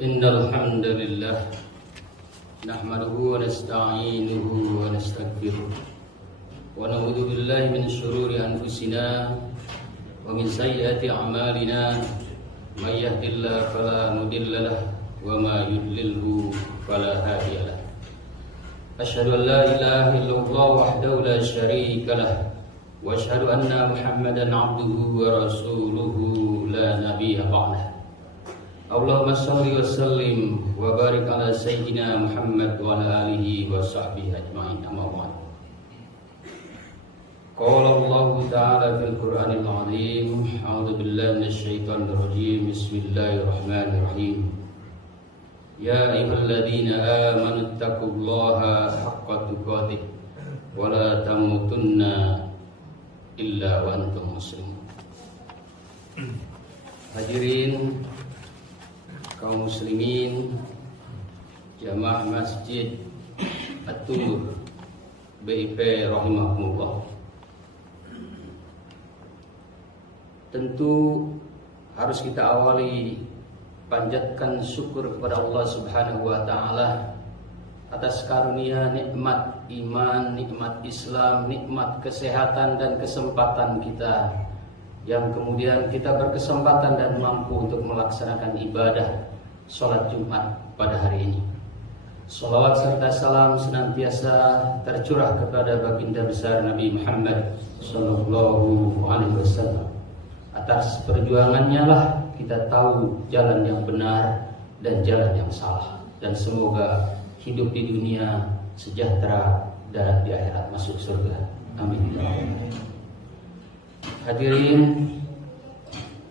Innal hamdalillah nahmaduhu wa nasta'inuhu wa nastaghfiruh wa na'udzu billahi min shururi anfusina wa min sayyiati a'malina may yahdihillahu fala mudilla lahu wa may yudlilhu fala hadiya lahu. Asyhadu an la ilaha illallah wahdahu la syarika lahu wa asyhadu anna Muhammadan 'abduhu wa rasuluhu la nabiyya ba'dahu. Allahumma shalli wa sallim wa barik ala sayyidina Muhammad wa ala alihi wa sahbihi ajma'in. Amma ba'd. Qala Allah ta'ala fil Qur'anil 'azim, a'udzu billahi minasy syaithanir rajim. Bismillahirrahmanirrahim. Ya ayyuhalladzina amanu taqullaha haqqa tuqatih wa la tamutunna illa wa antum muslimun. Hadirin kaum muslimin jamaah Masjid At-Tur BIP rahimahumullah. Tentu harus kita awali panjatkan syukur kepada Allah Subhanahu wa taala atas karunia nikmat iman, nikmat Islam, nikmat kesehatan dan kesempatan kita yang kemudian kita berkesempatan dan mampu untuk melaksanakan ibadah sholat Jumat pada hari ini. Sholawat serta salam senantiasa tercurah kepada baginda besar Nabi Muhammad Sallallahu Alaihi Wasallam. Atas perjuangannya lah kita tahu jalan yang benar dan jalan yang salah. Dan semoga hidup di dunia sejahtera dan di akhirat masuk surga. Amin. Hadirin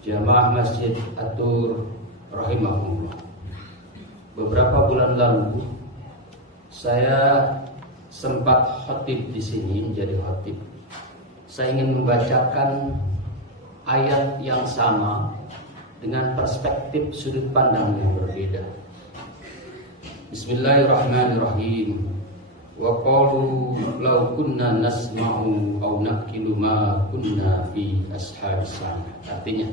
jamaah Masjid At-Tur rahimahumullah. Beberapa bulan lalu saya sempat khatib di sini, menjadi khatib. Saya ingin membacakan ayat yang sama dengan perspektif sudut pandang yang berbeda. Bismillahirrahmanirrahim. Wa qalu law kunna nasma'u aw naqilu ma kunna fi ashabis sa'ir. Artinya,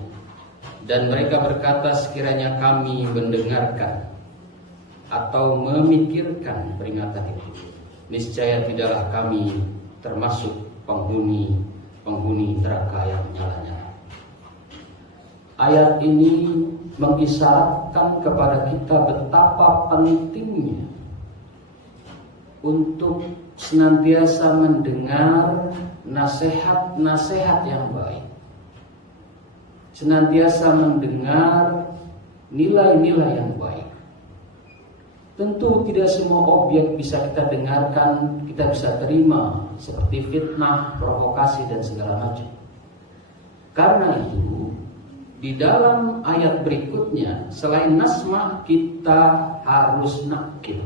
dan mereka berkata sekiranya kami mendengarkan atau memikirkan peringatan itu, niscaya tidaklah kami termasuk penghuni neraka yang menyala-nyala. Ayat ini mengisyaratkan kepada kita betapa pentingnya untuk senantiasa mendengar nasihat-nasihat yang baik, senantiasa mendengar nilai-nilai yang baik. Tentu tidak semua objek bisa kita dengarkan, kita bisa terima, seperti fitnah, provokasi dan segala macam. Karena itu, di dalam ayat berikutnya, selain nasma, kita harus nakil.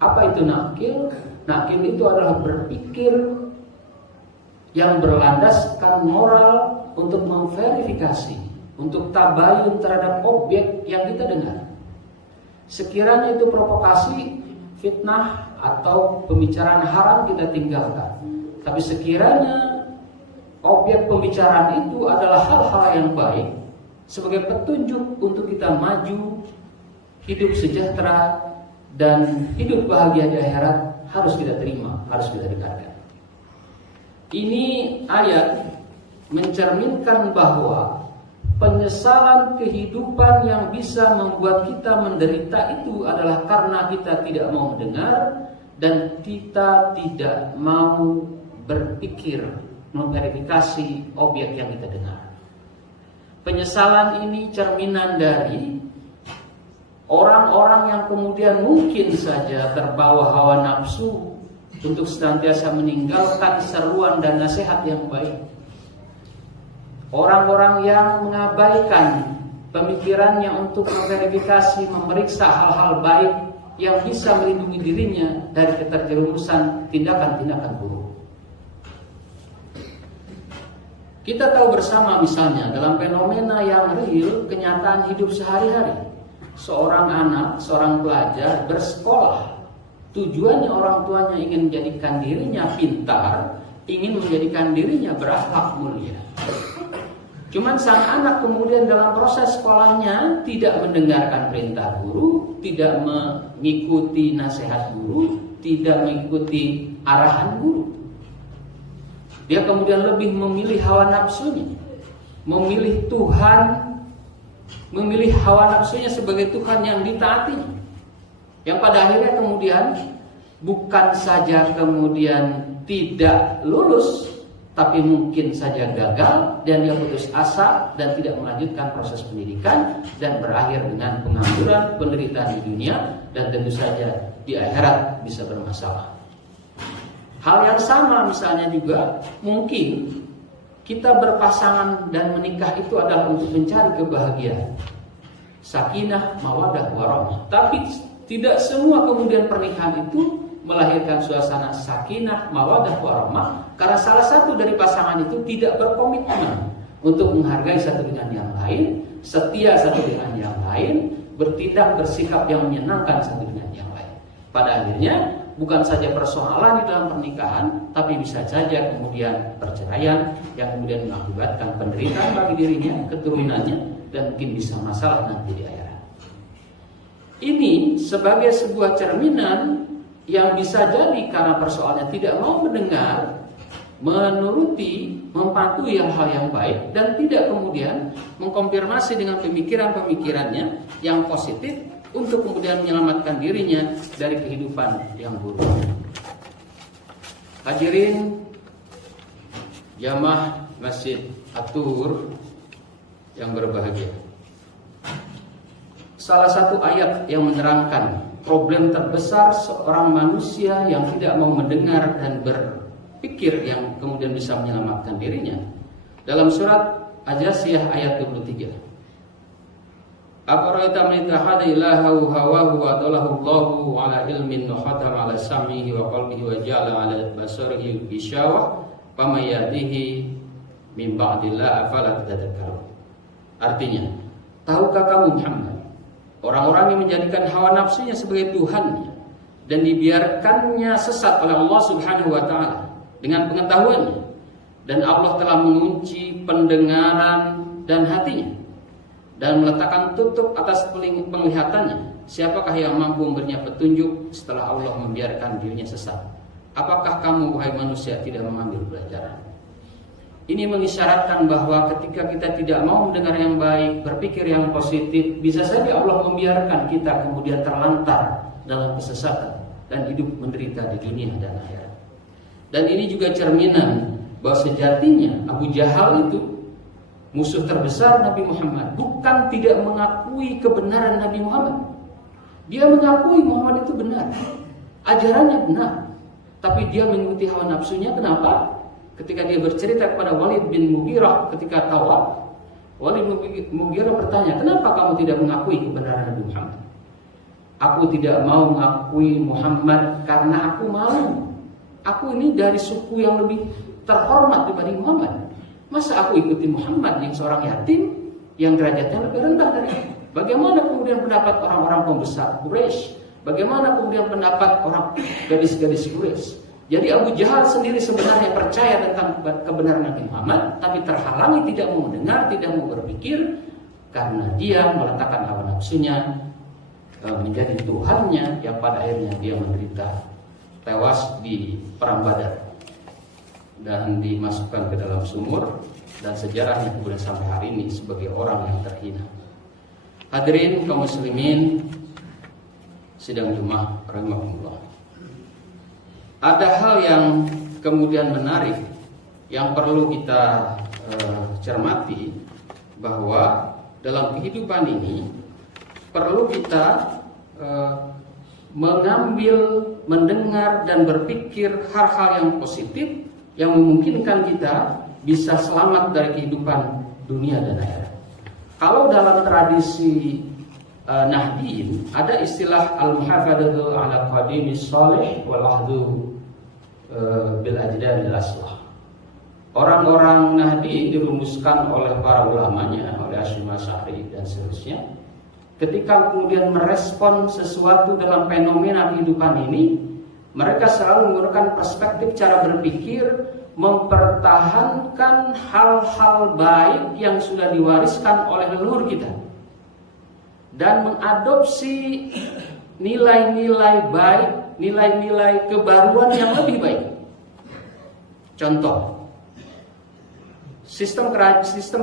Apa itu nakil? Nakil itu adalah berpikir yang berlandaskan moral untuk memverifikasi, untuk tabayun terhadap objek yang kita dengar. Sekiranya itu provokasi, fitnah, atau pembicaraan haram, kita tinggalkan. Tapi sekiranya objek pembicaraan itu adalah hal-hal yang baik sebagai petunjuk untuk kita maju, hidup sejahtera, dan hidup bahagia di akhirat, harus kita terima, harus kita dengarkan. Ini ayat mencerminkan bahwa penyesalan kehidupan yang bisa membuat kita menderita itu adalah karena kita tidak mau mendengar dan kita tidak mau berpikir, memverifikasi objek yang kita dengar. Penyesalan ini cerminan dari orang-orang yang kemudian mungkin saja terbawa hawa nafsu untuk senantiasa meninggalkan seruan dan nasihat yang baik. Orang-orang yang mengabaikan pemikirannya untuk memverifikasi, memeriksa hal-hal baik yang bisa melindungi dirinya dari keterjerumusan tindakan-tindakan buruk. Kita tahu bersama misalnya dalam fenomena yang real, kenyataan hidup sehari-hari. Seorang anak, seorang pelajar bersekolah, tujuannya orang tuanya ingin menjadikan dirinya pintar, ingin menjadikan dirinya berakhlak mulia. Cuman sang anak kemudian dalam proses sekolahnya tidak mendengarkan perintah guru, tidak mengikuti nasihat guru, tidak mengikuti arahan guru. Dia kemudian lebih memilih hawa nafsunya, memilih Tuhan, memilih hawa nafsunya sebagai Tuhan yang ditaatinya. Yang pada akhirnya kemudian bukan saja kemudian tidak lulus, tapi mungkin saja gagal dan dia putus asa dan tidak melanjutkan proses pendidikan dan berakhir dengan pengangguran, penderitaan di dunia, dan tentu saja di akhirat bisa bermasalah. Hal yang sama misalnya juga mungkin kita berpasangan dan menikah itu adalah untuk mencari kebahagiaan, sakinah, mawaddah, warahmah. Tapi tidak semua kemudian pernikahan itu melahirkan suasana sakinah, mawaddah, warahmah, karena salah satu dari pasangan itu tidak berkomitmen untuk menghargai satu dengan yang lain, setia satu dengan yang lain, bertindak bersikap yang menyenangkan satu dengan yang lain. Pada akhirnya bukan saja persoalan di dalam pernikahan, tapi bisa saja kemudian perceraian yang kemudian mengakibatkan penderitaan bagi dirinya, keturunannya, dan mungkin bisa masalah nanti di akhirat. Ini sebagai sebuah cerminan yang bisa jadi karena persoalannya tidak mau mendengar, menuruti, mematuhi hal yang baik, dan tidak kemudian mengkonfirmasi dengan pemikiran-pemikirannya yang positif untuk kemudian menyelamatkan dirinya dari kehidupan yang buruk. Hadirin jamaah Masjid At-Tur yang berbahagia, salah satu ayat yang menerangkan problem terbesar seorang manusia yang tidak mau mendengar dan berpikir yang kemudian bisa menyelamatkan dirinya dalam surat Al-Jasiyah ayat 23. Afara'aita man ittakhadha ilahahu hawahu wa adallahu Allahu ala ilmin wa khatama ala sam'ihi wa qalbihi wa ja'ala ala basarihi ghishawah famay yahdihi min ba'dillah afala tadhakkarun. Artinya, tahukah kamu Muhammad, orang-orang yang menjadikan hawa nafsunya sebagai Tuhannya dan dibiarkannya sesat oleh Allah Subhanahu wa taala dengan pengetahuannya, dan Allah telah mengunci pendengaran dan hatinya dan meletakkan tutup atas penglihatannya. Siapakah yang mampu memberinya petunjuk setelah Allah membiarkan dirinya sesat? Apakah kamu wahai manusia tidak mengambil pelajaran? Ini mengisyaratkan bahwa ketika kita tidak mau mendengar yang baik, berpikir yang positif, bisa saja Allah membiarkan kita kemudian terlantar dalam kesesatan dan hidup menderita di dunia dan akhirat. Dan ini juga cerminan bahwa sejatinya Abu Jahal itu musuh terbesar Nabi Muhammad, bukan tidak mengakui kebenaran Nabi Muhammad. Dia mengakui Muhammad itu benar, ajarannya benar, tapi dia mengikuti hawa nafsunya. Kenapa? Ketika dia bercerita kepada Walid bin Mughirah ketika tawaf, Walid bin Mughirah bertanya, kenapa kamu tidak mengakui kebenaran Nabi Muhammad? Aku tidak mau mengakui Muhammad karena aku malu. Aku ini dari suku yang lebih terhormat dibanding Muhammad. Masa aku ikuti Muhammad yang seorang yatim yang derajatnya lebih rendah dari aku? Bagaimana kemudian pendapat orang-orang pembesar Quraisy? Bagaimana kemudian pendapat orang gadis-gadis Quraisy? Jadi Abu Jahal sendiri sebenarnya percaya tentang kebenaran Nabi Muhammad, tapi terhalangi, tidak mau mendengar, tidak mau berpikir, karena dia meletakkan hawa nafsunya menjadi Tuhannya, yang pada akhirnya dia menderita, tewas di perang Badar dan dimasukkan ke dalam sumur, dan sejarahnya kemudian sampai hari ini sebagai orang yang terhina. Hadirin kaum muslimin sidang Jumat rahimahumullah. Ada hal yang kemudian menarik yang perlu kita cermati, bahwa dalam kehidupan ini perlu kita mengambil, mendengar dan berpikir hal-hal yang positif yang memungkinkan kita bisa selamat dari kehidupan dunia dan akhirat. Kalau dalam tradisi Nahdiyin ada istilah al-muhafadzatu ala qadimis shalih wal ahdu bil ajdadil aslah. Orang-orang Nahdiyin dirumuskan oleh para ulamanya, oleh Hasyim Asy'ari dan seterusnya. Ketika kemudian merespon sesuatu dalam fenomena kehidupan ini, mereka selalu menggunakan perspektif cara berpikir mempertahankan hal-hal baik yang sudah diwariskan oleh leluhur kita dan mengadopsi nilai-nilai baik, nilai-nilai kebaruan yang lebih baik. Contoh, sistem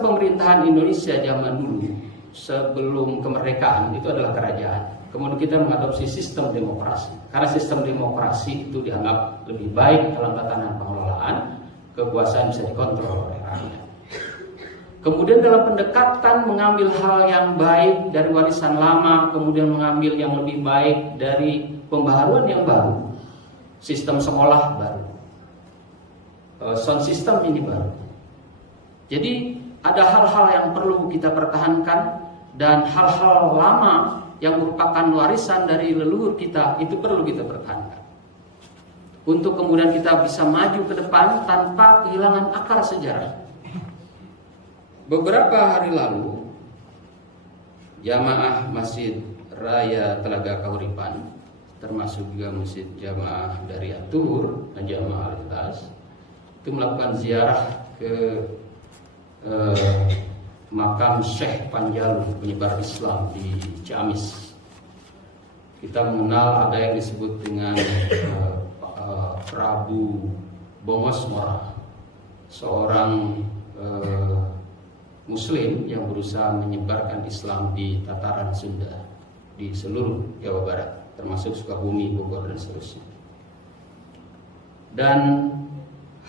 pemerintahan Indonesia zaman dulu sebelum kemerdekaan itu adalah kerajaan. Kemudian kita mengadopsi sistem demokrasi. Karena sistem demokrasi itu dianggap lebih baik dalam tatanan pengelolaan, kekuasaan bisa dikontrol oleh rakyat. Kemudian dalam pendekatan mengambil hal yang baik dari warisan lama, kemudian mengambil yang lebih baik dari pembaharuan yang baru. Sistem sekolah baru, sound system ini baru. Jadi ada hal-hal yang perlu kita pertahankan, dan hal-hal lama yang merupakan warisan dari leluhur kita itu perlu kita pertahankan untuk kemudian kita bisa maju ke depan tanpa kehilangan akar sejarah. Beberapa hari lalu jamaah Masjid Raya Telaga Kahuripan, termasuk juga masjid jamaah dari At-Tuhur dan jamaah Al-Ikhlas, itu melakukan ziarah ke makam Syekh Panjalu, penyebar Islam di Ciamis. Kita mengenal ada yang disebut dengan Prabu Bongosmora, seorang Muslim yang berusaha menyebarkan Islam di tataran Sunda, di seluruh Jawa Barat, termasuk Sukabumi, Bogor, dan seterusnya. Dan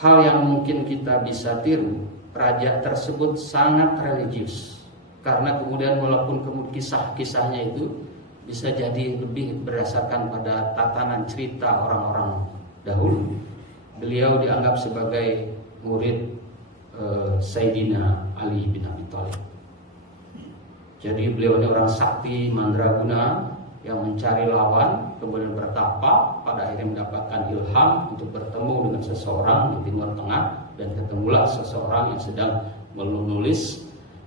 hal yang mungkin kita bisa tiru, raja tersebut sangat religius, karena kemudian walaupun kisah-kisahnya itu bisa jadi lebih berdasarkan pada tatanan cerita orang-orang dahulu. Beliau dianggap sebagai murid Sayyidina Ali bin Abi Thalib. Jadi beliau ini orang sakti mandraguna yang mencari lawan, kemudian bertapa, pada akhirnya mendapatkan ilham untuk bertemu dengan seseorang di Timur Tengah, dan ketemulah seseorang yang sedang menulis.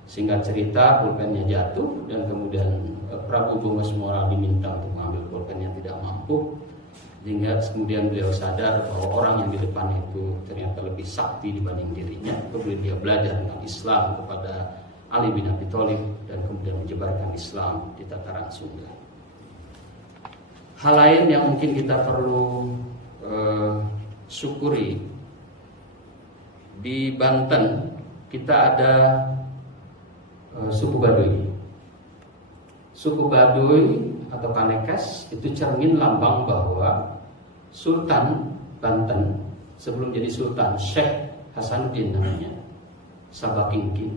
Singkat cerita, pulpennya jatuh, dan kemudian Prabu Bongosmora diminta untuk mengambil pulpen yang tidak mampu, sehingga kemudian beliau sadar bahwa orang yang di depan itu ternyata lebih sakti dibanding dirinya. Kemudian dia belajar tentang Islam kepada Ali bin Abi Thalib, dan kemudian menyebarkan Islam di tataran Sunda. Hal lain yang mungkin kita perlu syukuri, di Banten kita ada suku Baduy. Suku Baduy atau Kanekes itu cermin lambang bahwa Sultan Banten sebelum jadi Sultan, Syekh Hasanuddin namanya, Sabakingking,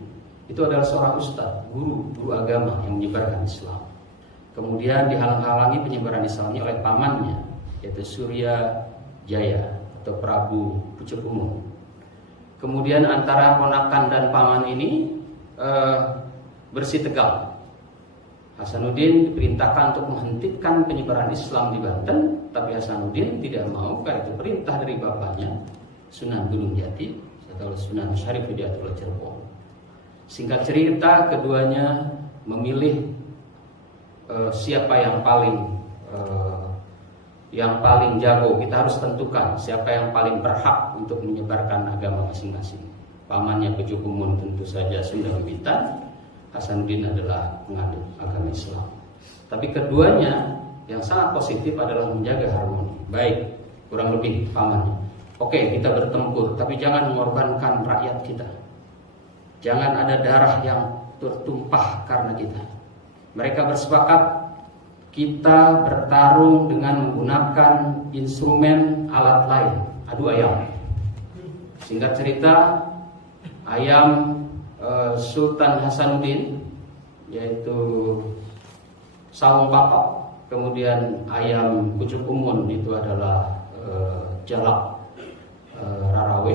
itu adalah seorang ustadz, guru agama yang menyebarkan Islam. Kemudian dihalang-halangi penyebaran Islamnya oleh pamannya, yaitu Surya Jaya atau Prabu Pucuk Umum. Kemudian antara ponakan dan paman ini bersih tegal. Hasanuddin diperintahkan untuk menghentikan penyebaran Islam di Banten, tapi Hasanuddin tidak mau, karena itu perintah dari bapaknya, Sunan Gunung Jati atau Sunan Syarif Hidayatullah Cirebon. Singkat cerita, keduanya memilih siapa yang paling jago. Kita harus tentukan siapa yang paling berhak untuk menyebarkan agama masing-masing. Pamannya Pucuk Umum tentu saja Sunda Wiwitan, Hasanuddin adalah pengadut agama Islam. Tapi keduanya yang sangat positif adalah menjaga harmoni. Baik, kurang lebih pamannya, oke, kita bertempur, tapi jangan mengorbankan rakyat kita. Jangan ada darah yang tertumpah karena kita. Mereka bersepakat kita bertarung dengan menggunakan instrumen alat lain, adu ayam. Singkat cerita, ayam Sultan Hasanuddin, yaitu Sawung Papak, kemudian ayam Pucuk Umun itu adalah Jalak Rarawe.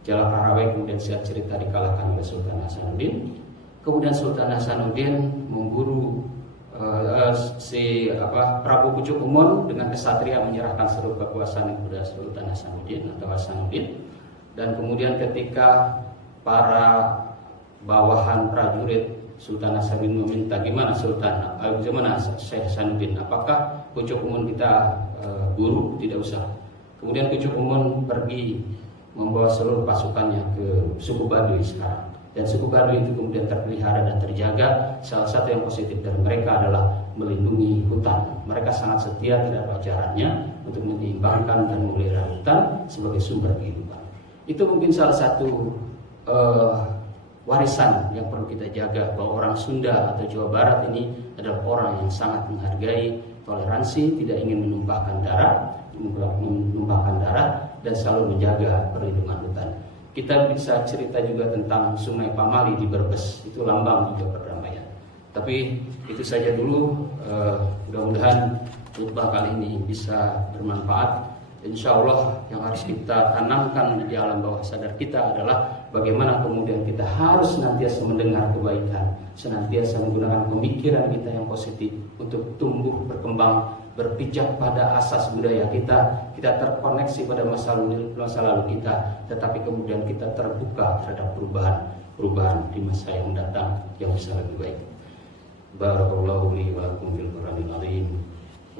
Jalak Rarawe kemudian singkat cerita dikalahkan oleh Sultan Hasanuddin. Kemudian Sultan Hasanuddin memburu Prabu Pucuk Umum dengan kesatria, menyerahkan seluruh kekuasaan kepada Sultan Hasanuddin atau Hasanuddin. Dan kemudian ketika para bawahan prajurit Sultan Hasanuddin meminta, gimana Syekh Hasanuddin, apakah Pucuk Umum kita buru? Tidak usah. Kemudian Pucuk Umum pergi membawa seluruh pasukannya ke suku Baduy sekarang. Dan suku Baduy itu kemudian terpelihara dan terjaga. Salah satu yang positif dari mereka adalah melindungi hutan. Mereka sangat setia terhadap ajarannya untuk menyeimbangkan dan memelihara hutan sebagai sumber kehidupan. Itu mungkin salah satu warisan yang perlu kita jaga, bahwa orang Sunda atau Jawa Barat ini adalah orang yang sangat menghargai toleransi, tidak ingin menumpahkan darah dan selalu menjaga perlindungan hutan. Kita bisa cerita juga tentang Sungai Pamali di Brebes, itu lambang juga perdamaian. Tapi itu saja dulu, mudah-mudahan khutbah kali ini bisa bermanfaat. Insya Allah yang harus kita tanamkan di alam bawah sadar kita adalah bagaimana kemudian kita harus senantiasa mendengar kebaikan, senantiasa menggunakan pemikiran kita yang positif untuk tumbuh, berkembang, berpijak pada asas budaya kita terkoneksi pada masa lalu kita, tetapi kemudian kita terbuka terhadap perubahan di masa yang datang yang bisa lebih baik. Barakallahu li wa lakum fil Qur'anil azim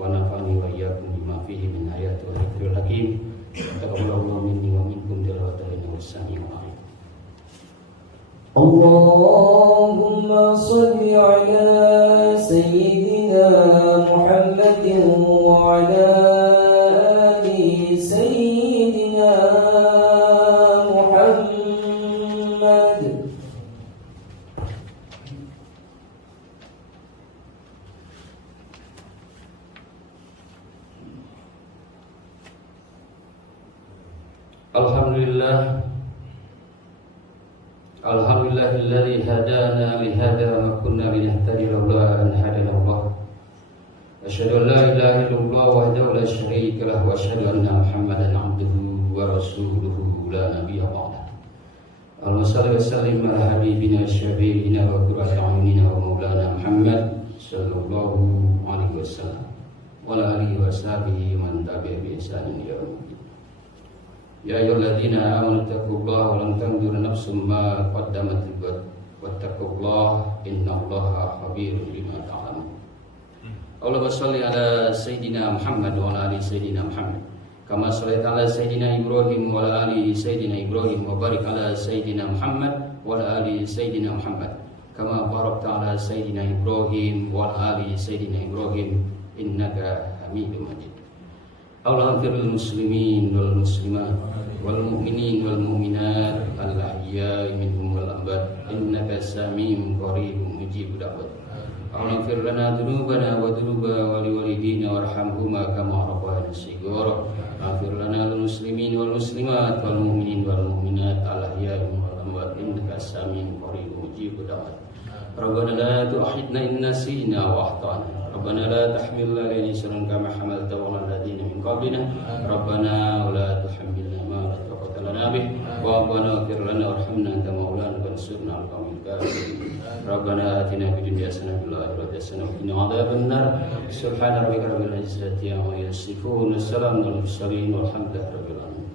wa nafa'ani wa iyyakum bima fihi min ayati wa dzikril hakim. Taqabbalallahu minni wa minkum tilawatan innahu samii'un 'aliim. Allahumma shalli 'ala sayyidina Muhammadin wa 'ala ali sayyidina Muhammad. Alhamdulillahilladzi hadana li hadza wa ma kunna linahtadiya laula an hadana Allah. Asyhadu an la ilaha illallah wahdahu la syarika lahu wa asyhadu anna Muhammadan 'abduhu wa rasuluhu la nabiyya ba'dah. Allahumma shalli wa sallim ala habibina syafi'ina wa qurrati a'yunina wa maulana Muhammad sallallahu alaihi wasallam wa ala alihi wa sahbihi man tabi'a bi ihsanin ila yaumil. Ya ayyuhalladzina amanu taqullaha wa lam tanzur nafsum ma qaddamat lighad wattaqullaha innallaha khabirun bima ta'malun. Allahumma shalli ala sayyidina Muhammad wa ala ali sayyidina Muhammad kama shallaita ala sayyidina Ibrahim wa ala ali sayyidina Ibrahim wa barik ala sayyidina Muhammad wa ala ali sayyidina Muhammad kama barakta ala sayyidina Ibrahim wa ala ali sayyidina Ibrahim innaka Hamidum Majid. Allahumma firil muslimin wal muslimat wal mu'minin wal mu'minat al-ahya'i minhum wal amwat innaka sami'un qaribun mujibud da'wat. Allahumma fir lana dzunubana wa dzunuba waliwalidina warhamhuma kama rabbayana shighara. Ighfir lana lil muslimin wal muslimat wal mu'minin wal mu'minat al-ahya'i minhum wal amwat innaka sami'un qaribun mujibud da'wat. Rabbana la tu'akhidna in nasina wa akhtana. Rabbana la tahmil alaina isran kama hamaltahu 'alal ladzina min qablina. Rabbana wa la tuhammilna ma la taqata lana bih. Rabbana ighfir lana warhamna anta maulana wansurna 'alal qawmil kafirin. Rabbana atina fid dunya hasanah wa fil akhirati hasanah wa qina adzaban nar. Subhana rabbika rabbil izzati amma yasifun. Wassalamun 'alal mursalin walhamdulillahi rabbil alamin.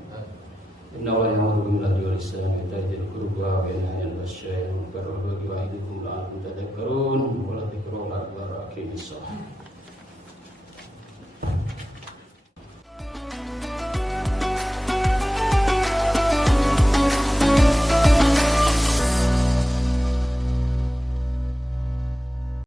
Inna Allah ya'muru bil 'adli wal ihsani wa ita'i dzil qurba wa yanha 'anil fahsya'i wal munkari wal baghi ya'idukum la'allakum tadhakkarun. Wa la tadhkuru la aqimis shalah.